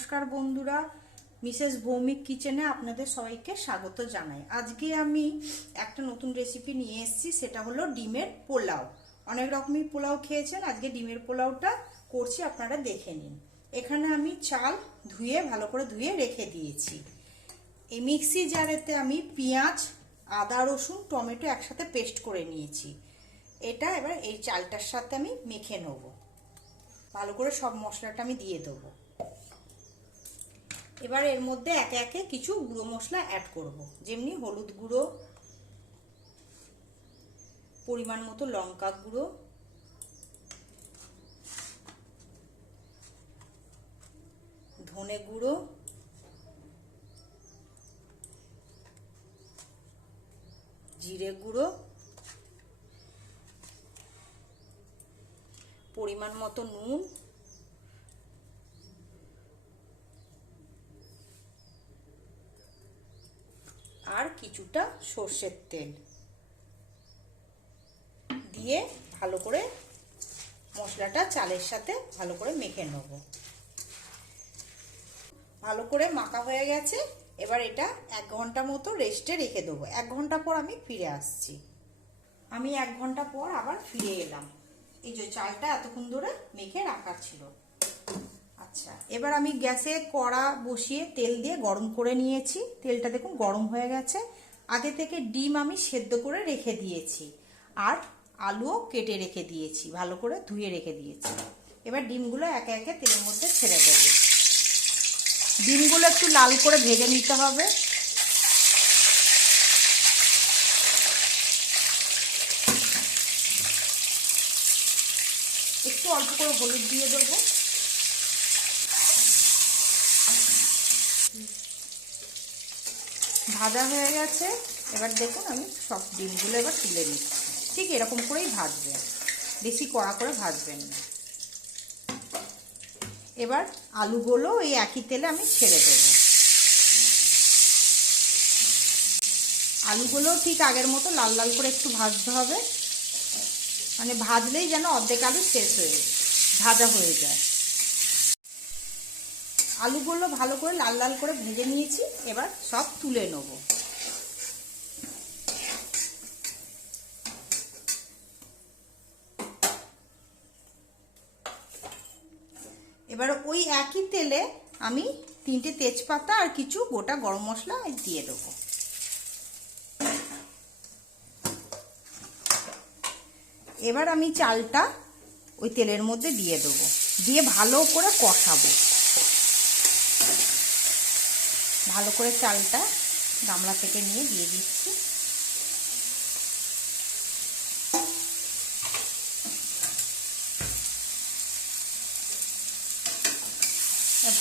নমস্কার বন্ধুরা, মিসেস ভৌমিক কিচেনে আপনাদের সবাইকে স্বাগত জানাই। আজকে আমি একটা নতুন রেসিপি নিয়ে এসেছি, সেটা হলো ডিমের পোলাও। অনেক রকমই পোলাও খেয়েছেন, আজকে ডিমের পোলাওটা করছি, আপনারা দেখে নিন। এখানে আমি চাল ভালো করে ধুয়ে রেখে দিয়েছি। এই মিক্সি জারেতে আমি পেঁয়াজ, আদা, রসুন, টমেটো একসাথে পেস্ট করে নিয়েছি। এটা এবার এই চালটার সাথে আমি মেখে নেব। ভালো করে সব মশলাটা আমি দিয়ে দেবো। এবার এর মধ্যে একে একে কিছু গুঁড়ো মশলা অ্যাড করব, যেমনি হলুদ গুঁড়ো, পরিমাণ মতো লঙ্কা গুঁড়ো, ধনে গুঁড়ো, জিরে গুঁড়ো, পরিমাণ মতো নুন, আর কিছুটা সর্ষের তেল দিয়ে ভালো করে মশলাটা চালের সাথে ভালো করে মেখে নেব। ভালো করে মাখা হয়ে গেছে। এবার এটা 1 ঘন্টা মতো রেস্টে রেখে দেবো। 1 ঘন্টা পর আমি ফিরে আসছি। আমি 1 ঘন্টা পর আবার ফিরে এলাম। এই যে চালটা এতক্ষণ ধরে মেখে রাখা ছিল। আচ্ছা, এবার আমি গ্যাসে কড়া বসিয়ে তেল দিয়ে গরম করে নিয়েছি। তেলটা দেখুন গরম হয়ে গেছে। আগে থেকে ডিম আমি সেদ্ধ করে রেখে দিয়েছি, আর আলুও কেটে রেখে দিয়েছি, ভালো করে ধুয়ে রেখে দিয়েছি। এবার ডিমগুলো একে একে তেলের মধ্যে ছেড়ে দেবো। ডিমগুলো একটু লাল করে ভেজে নিতে হবে। একটু অল্প করে হলুদ দিয়ে দেবো। ভাজা হয়ে গেছে। এবার দেখুন আমি সব ডিমগুলো এবার তুলে নিচ্ছি। ঠিক এরকম করেই ভাজবেন, বেশি কড়া করে ভাজবেন না। এবার আলুগুলো এই একই তেলে আমি ছেড়ে দেবো। আলুগুলো ঠিক আগের মতো লাল লাল করে একটু ভাজতে হবে, মানে ভাজলেই যেন অর্ধেক আলু শেষ হয়ে ভাজা হয়ে যায়। আলুগুলো ভালো করে লাল লাল করে ভেজে নিয়েছি। এবার সব তুলে নেব। এবার ওই একই তেলে আমি 3টে তেজপাতা আর কিছু গোটা গরম মশলা দিয়ে দেবো। এবার আমি চালটা ওই তেলের মধ্যে দিয়ে দেবো, দিয়ে ভালো করে কষাবো। ভালো করে চালটা গামলা থেকে নিয়ে দিয়ে দিচ্ছি।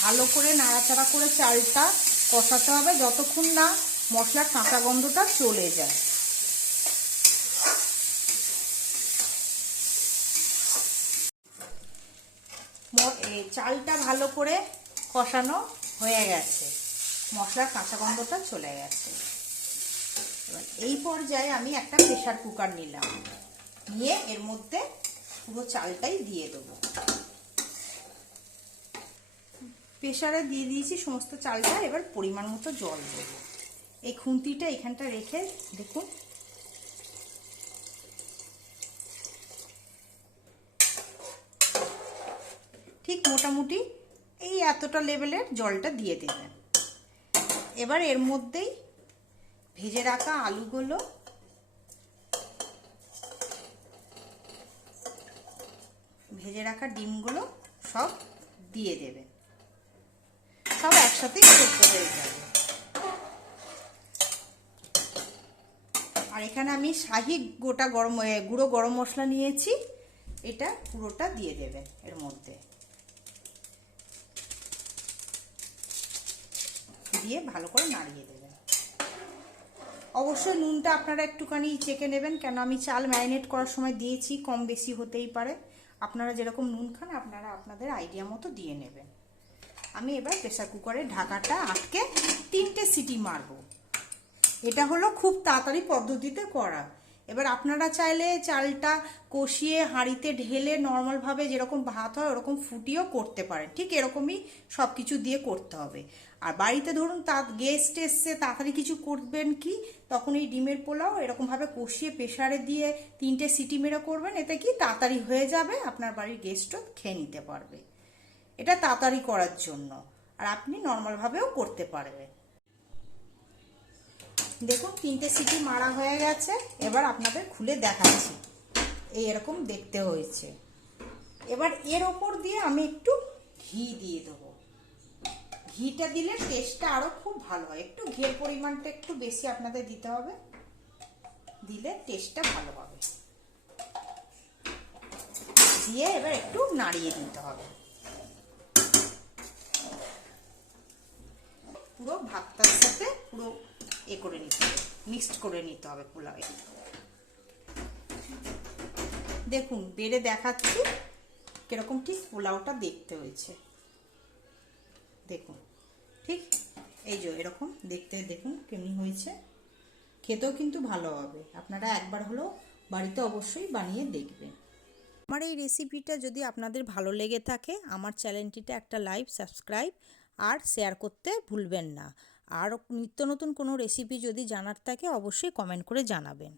ভালো করে নাড়াচাড়া করে চালটা কষাতে হবে যতক্ষণ না মশলার কাঁচা গন্ধটা চলে যায়। চালটা ভালো করে কষানো হয়ে গেছে, মশলার কাঁচা গন্ধটা চলে গেছে। এবার এই পর্যায়ে আমি একটা প্রেসার কুকার নিলাম, নিয়ে এর মধ্যে পুরো চালটাই দিয়ে দেবো। প্রেসারে দিয়ে দিয়েছি সমস্ত চালটা। এবার পরিমাণ মতো জল দেবো। এই খুন্তিটা এখানটা রেখে দেখুন ঠিক মোটামুটি এই এতটা লেভেলের জলটা দিয়ে দেবেন। এবার এর মধ্যেই ভেজে রাখা আলুগুলো, ভেজে রাখা ডিমগুলো সব দিয়ে দেবেন। সব একসাথে সেদ্ধ হয়ে যাবে। আর এখানে আমি শাহি গোটা গুঁড়ো গরম মশলা নিয়েছি, এটা পুরোটা দিয়ে দেবেন এর মধ্যে। দিয়ে ভালো করে নাড়িয়ে দেবেন। অবশ্যই নুনটা আপনারা একটুখানি চেখে নেবেন, কেন আমি চাল ম্যারিনেট করার সময় দিয়েছি, কম বেশি হতেই পারে। আপনারা যেরকম নুন খান আপনারা আপনাদের আইডিয়া মতো দিয়ে নেবেন। আমি এবার প্রেসার কুকারের ঢাকাটা আটকে 3টে সিটি মারবো। এটা হলো খুব তাড়াতাড়ি পদ্ধতিতে করা। এবার আপনারা চাইলে চালটা কষিয়ে হাঁড়িতে ঢেলে নর্মালভাবে যেরকম ভাত হয় ওরকম ফুটিয়েও করতে পারেন, ঠিক এরকমই সব কিছু দিয়ে করতে হবে। আর বাড়িতে ধরুন গেস্ট এসছে, তাড়াতাড়ি কিছু করবেন কি, তখন এই ডিমের পোলাও এরকমভাবে কষিয়ে প্রেসারে দিয়ে 3টে সিটি মেরে করবেন, এতে কি তাড়াতাড়ি হয়ে যাবে, আপনার বাড়ির গেস্টও খেয়ে নিতে পারবে। এটা তাড়াতাড়ি করার জন্য, আর আপনি নর্মালভাবেও করতে পারবেন। দেখুন 3টে সিটি মারা হয়ে গেছে, এবার আপনাদের খুলে দেখাচ্ছি। এই এরকম দেখতে হয়েছে। এবার এর ওপর দিয়ে আমি একটু ঘি দিয়ে দেবো। ঘিটা দিলে টেস্টটা আরো খুব ভালো হয়। একটু ঘিয়ের পরিমাণটা একটু বেশি আপনাদের দিতে হবে, দিলে টেস্টটা ভালো হবে। দিয়ে এবার একটু নাড়িয়ে দিতে হবে। পুরো ভাতটার সাথে পুরো করে নিতে হবে, মিক্সড করে নিতে হবে পোলাওয়ে। দেখুন বেড়ে দেখাচ্ছি কিরকম ঠিক পোলাওটা দেখতে হয়েছে। দেখুন ঠিক এই যে এরকম দেখতে, দেখুন কেমনি হয়েছে। খেতেও কিন্তু ভালো হবে। আপনারা একবার হলেও বাড়িতে অবশ্যই বানিয়ে দেখবেন। আমার এই রেসিপিটা যদি আপনাদের ভালো লেগে থাকে, আমার চ্যানেলটিতে একটা লাইক, সাবস্ক্রাইব আর শেয়ার করতে ভুলবেন না। আর নিত্য নতুন কোনো রেসিপি যদি জানার থাকে অবশ্যই কমেন্ট করে জানাবেন।